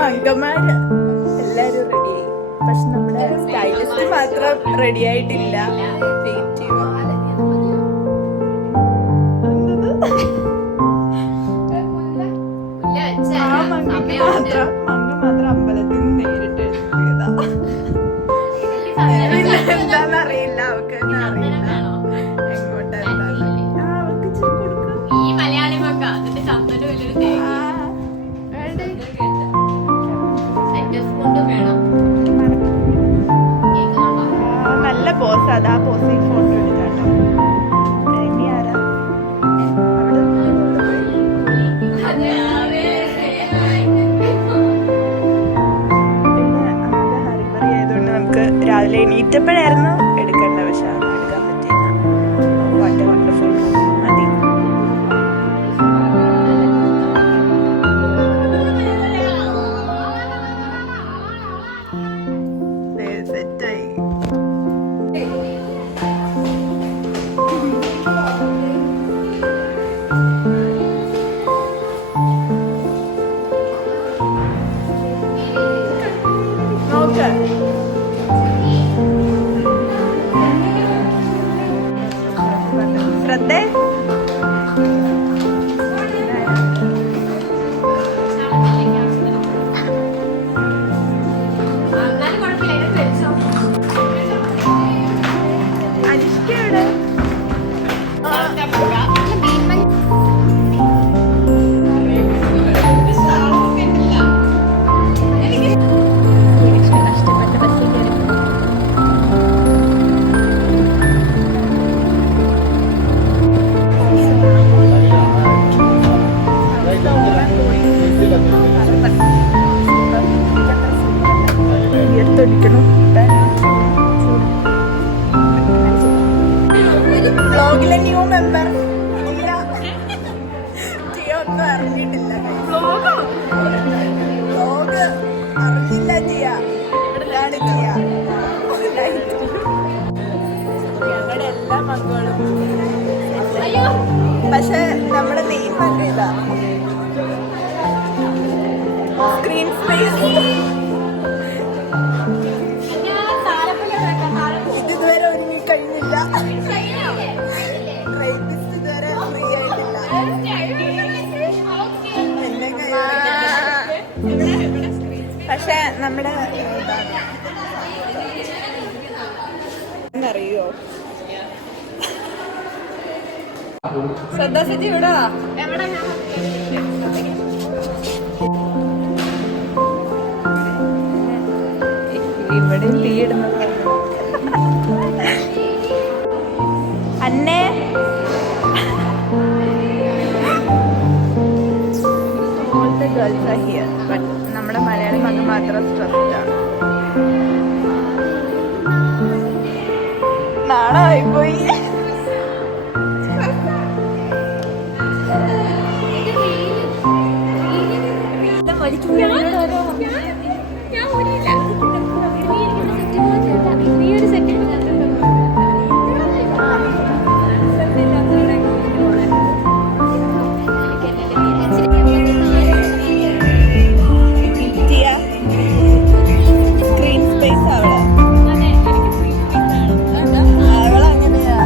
മങ്കന്മാര് എല്ലാരും റെഡിയായി. പക്ഷെ നമ്മുടെ സ്റ്റൈലിസ്റ്റ് മാത്രം റെഡി ആയിട്ടില്ല. മാത്രം അമ്പലത്തിൽ നേരിട്ട് എഴുതിയതാ. എന്താന്നറിയില്ല, അവക്ക് തന്നെ അറിയില്ല എങ്ങോട്ടാ. അവക്ക് ഇച്ചിരി കൊടുക്കും. നല്ല പോസ്, അതാ പോസ് ഫോട്ടോ എടുക്കാട്ടോ. ഇനി ആരാ രാവിലെ എണീറ്റപ്പോഴായിരുന്നു എടുക്കേണ്ട, പക്ഷെ അതൊന്നും എടുക്കാൻ പറ്റിയില്ല. വാട്ട് എ വണ്ടർഫുൾ മതി. സെറ്റായി. നോക്ക് ശ്രദ്ധ. അനിഷ്കയുടെ ബ്ലോഗിലെ ന്യൂ മെമ്പർ ജിയ ഒന്നും അറിഞ്ഞിട്ടില്ല. ബ്ലോഗ് അറിഞ്ഞില്ല ജിയ. ഇവിടെയാണ് ജിയ. ഞങ്ങളുടെ എല്ലാ മക്കളും. പക്ഷെ നമ്മുടെ മെയിൻ മക്കൾ ഇതാ. സ്ക്രീൻ സ്പേസ് ഇതുവരെ ഒരുങ്ങി കഴിഞ്ഞില്ല. ഇതുവരെ ഫ്രീ ആയിട്ടില്ല. പക്ഷെ നമ്മുടെ എന്നറിയോ ശ്രദ്ധാസജി ഇവിടെ ഇവിടെ തീ ഇടുന്നത് അന്നേ. ഗേൾസ് ആർ ഹിയർ, ബട്ട് നമ്മുടെ മലയാളി മകൻ മാത്രം സ്ട്രെസ്ഡ് ആണ്. നാളായിപ്പോയി. സ്ക്രീൻ സ്പേസ് അവിടെ അവളങ്ങനെയാ.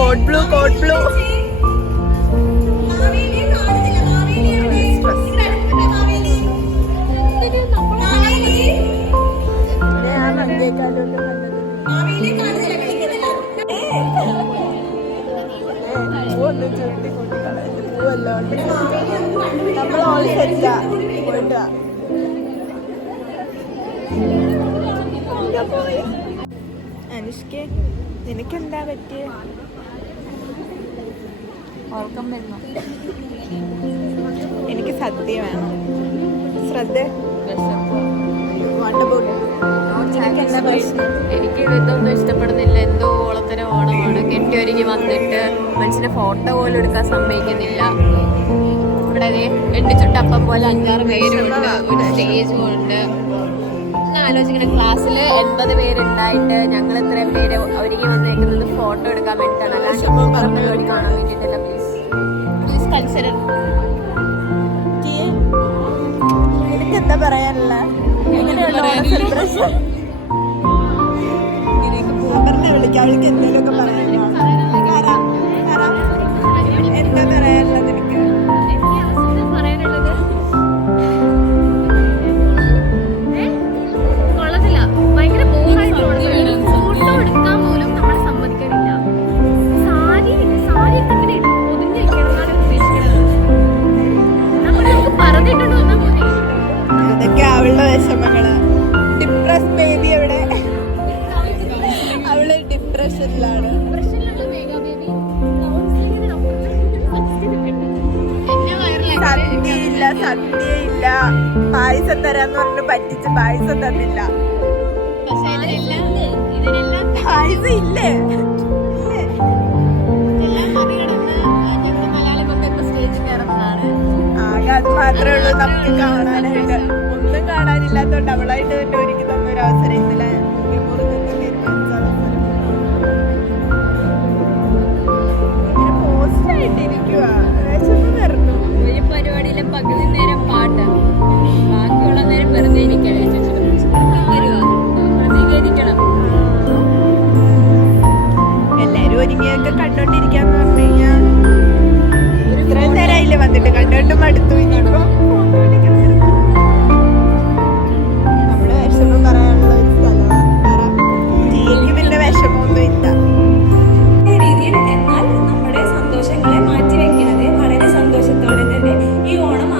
കോഡ് ബ്ലൂ നമ്മൾ ഓൾ സെറ്റാ പോയിട്ടാ. അനുഷ്കെ നിനക്കെന്താ പറ്റിയ? ഉറക്കം വരുന്നു. എനിക്ക് സത്യം വേണം. ശ്രദ്ധ എനിക്ക് ഇതൊന്നും ഇഷ്ടപ്പെടുന്നില്ല. എന്തോ ഓളത്തിന് ഓണമാണ്. കെട്ടിയൊരുങ്ങി വന്നിട്ട് മനുഷ്യനെ ഫോട്ടോ പോലും എടുക്കാൻ സമ്മതിക്കുന്നില്ല. ഇവിടെ എണ്ണിച്ചുട്ടപ്പം പോലെ 5-6 പേരുണ്ട്, ഒരു സ്റ്റേജും ഉണ്ട്. ഞാൻ ആലോചിക്കണം, ക്ലാസ്സിൽ 80 പേരുണ്ടായിട്ട് ഞങ്ങൾ ഇത്രയും പേര് ഒരുങ്ങി വന്നേക്കുന്നത് ഫോട്ടോ എടുക്കാൻ വേണ്ടിയിട്ടാണ്, അല്ലാണ്ട് പരിപാടി കാണാൻ വേണ്ടിയിട്ടല്ല. Please consider. എനിക്ക് എന്താ പറയാനുള്ള സെലിബ്രേഷൻ വിളിക്കാം. അവൾക്ക് എന്തെങ്കിലുമൊക്കെ പറയാനുള്ള എന്താ പറയാനുള്ളത്? എനിക്ക് അതൊക്കെ അവളുടെ വിഷമങ്ങള്. ഡിപ്രസ് ബേബി എവിടെ? അവള് ഡിപ്രഷനിലാണ്. സദ്യയില്ല, പായസം തരാന്ന് പറഞ്ഞിട്ട് പറ്റിച്ച് പായസം തന്നില്ല. പായസം ഇല്ലേ? ആകെ അത് മാത്രമേ ഉള്ളൂ നമുക്ക് കാണാനായിട്ട്. ഒന്നും കാണാനില്ലാത്തോണ്ട് അവളായിട്ട് തന്നെ ഒരുക്കി തന്നൊരു അവസരം ഇന്നലെ പോസ്റ്റായിട്ടിരിക്കുക. ഒരു പരിപാടിയിലെ പകുതി നേരം പാട്ട്, ബാക്കിയുള്ള നേരം വെറുതെ ഇരിക്കണം. പ്രതികരിക്കണം. എല്ലാരും ഒരുങ്ങിയൊക്കെ കണ്ടോണ്ടിരിക്കാന്ന് പറഞ്ഞു കഴിഞ്ഞാൽ ഇത്രയും നേരമായില്ലേ വന്നിട്ട്, കണ്ടോണ്ട് മടുത്തു. ഇനിയിപ്പോ നമ്മള് വിഷമം പറയാനുള്ള ഒരു സ്ഥലമാണ്. ജിക്ക് പിന്നെ വിഷമമൊന്നും ഇല്ല. രീതിയിൽ എന്നാൽ നമ്മുടെ സന്തോഷങ്ങളെ മാറ്റിവെക്കാതെ വളരെ സന്തോഷത്തോടെ തന്നെ ഈ ഓണം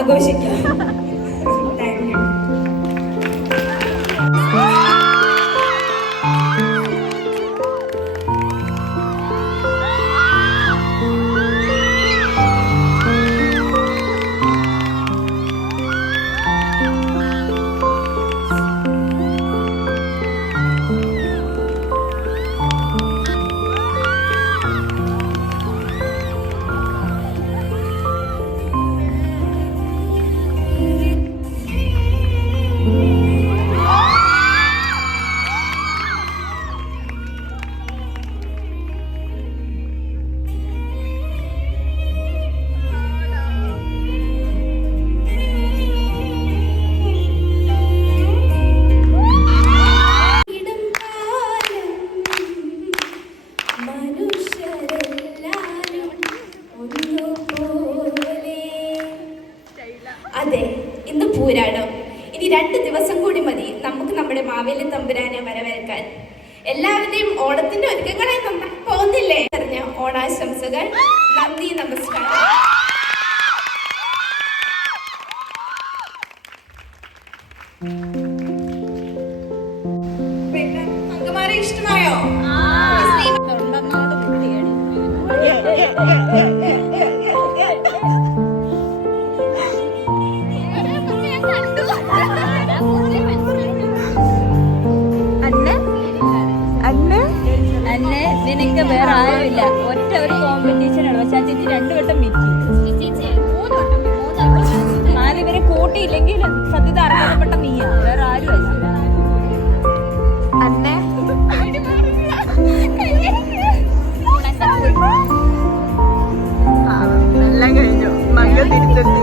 ആഘോഷിക്കാം. Thank you. അതെ, ഇന്ന് പൂരാടം. ഇനി 2 ദിവസം കൂടി മതി നമുക്ക് നമ്മുടെ മാവേലി തമ്പുരാനെ വരവേൽക്കാൻ. എല്ലാവരുടെയും ഓണത്തിന്റെ ഒരുക്കങ്ങളെ നമ്മൾ പോകുന്നില്ലേ? പറഞ്ഞ ഓണാശംസകൾ. നന്ദി, നമസ്കാരം. പിന്നെ അങ്കമാരെ ഇഷ്ടമായോ? നിനക്ക് വേറെ ആരുമില്ല, ഒറ്റ ഒരു കോമ്പറ്റീഷനാണ്. പക്ഷെ ആ ചേച്ചി 2 വട്ടം വിറ്റി. 4 പേരെ കൂട്ടിയില്ലെങ്കിൽ സത്യത അർഹതപ്പെട്ട നീയാ, വേറെ ആരുമല്ല. എല്ലാം കഴിഞ്ഞു, മംഗ തിരിച്ചെത്തി.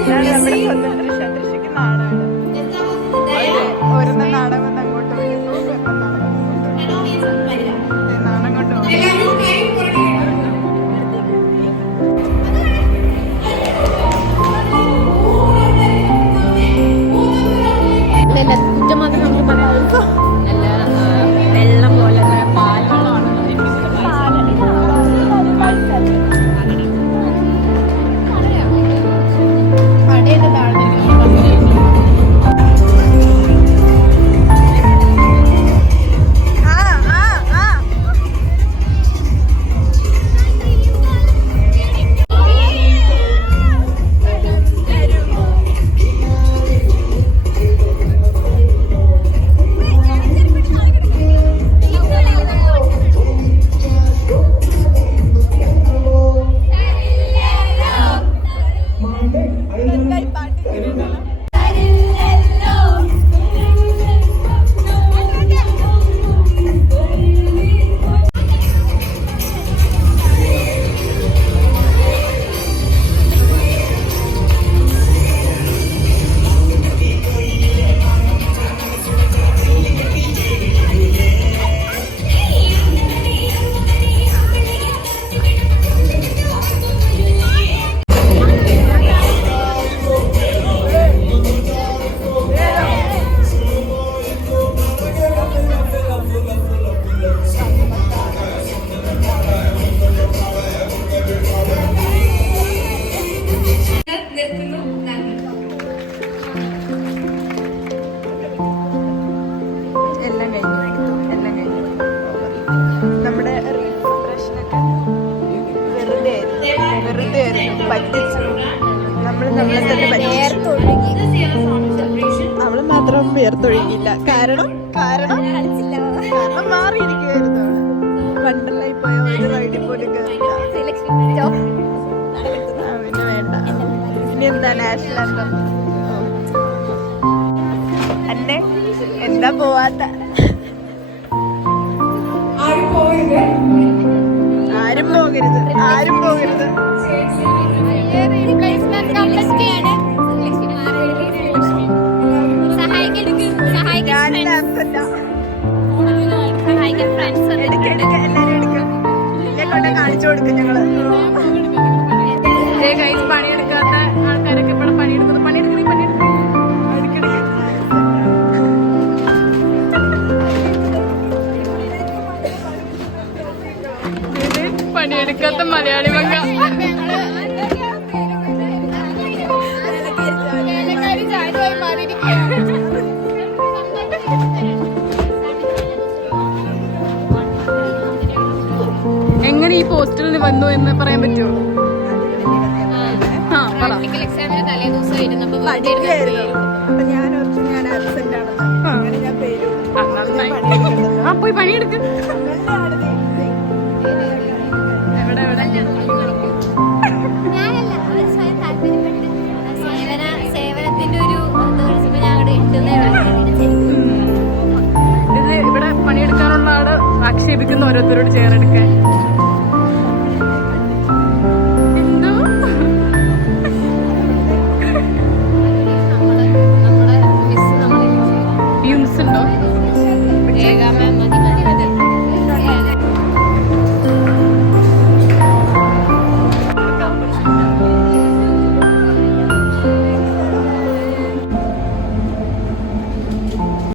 ഇതാണ് നമ്മുടെ സ്വന്തം ദൃശ്യക്ക് നാടാണ്. ഒരെണ്ണം നാടകം വന്ന് അങ്ങോട്ട് വരുന്നു, ഒരെണ്ണം നാടകം നാടകം കൊണ്ട് കുറ്റം മാത്രം നമുക്ക് പറയാം. നല്ല വെള്ളം പോലെ പാൽ വെള്ളമാണ്. അവള് മാത്രം വേർത്തൊഴുകിയില്ല. കാരണം മാറിയിരിക്കുവായിരുന്നു. വണ്ടർലായി പോയ ഒരു റൈഡിൽ പോലും കേറില്ല. പിന്നെ വേണ്ട. ഇനി എന്താ നാഷണൽ ആന്തം? അന്നെ എന്താ പോവാത്ത? ആരും പോകരുത്. കാണിച്ചു കൊടുക്കും ഞങ്ങള്. പണിയെടുക്കാത്ത ആൾക്കാരൊക്കെ ഇവിടെ പണിയെടുക്കുന്നത്. പണിയെടുക്കാത്ത മലയാളി മംഗ. എങ്ങനെ ഈ പോസ്റ്ററിൽ വന്നു എന്ന് പറയാൻ പറ്റുമോ? എക്സാമിന് തലേ ദിവസമായിരുന്നു പോയി പണിയെടുക്കും. സേവനത്തിന്റെ ഒരു ഞങ്ങളുടെ കിട്ടുന്നേ. ഇത് ഇവിടെ പണിയെടുക്കാനുള്ള ആള് ആക്ഷേപിക്കുന്ന ഓരോരുത്തരോട് ചേർന്ന്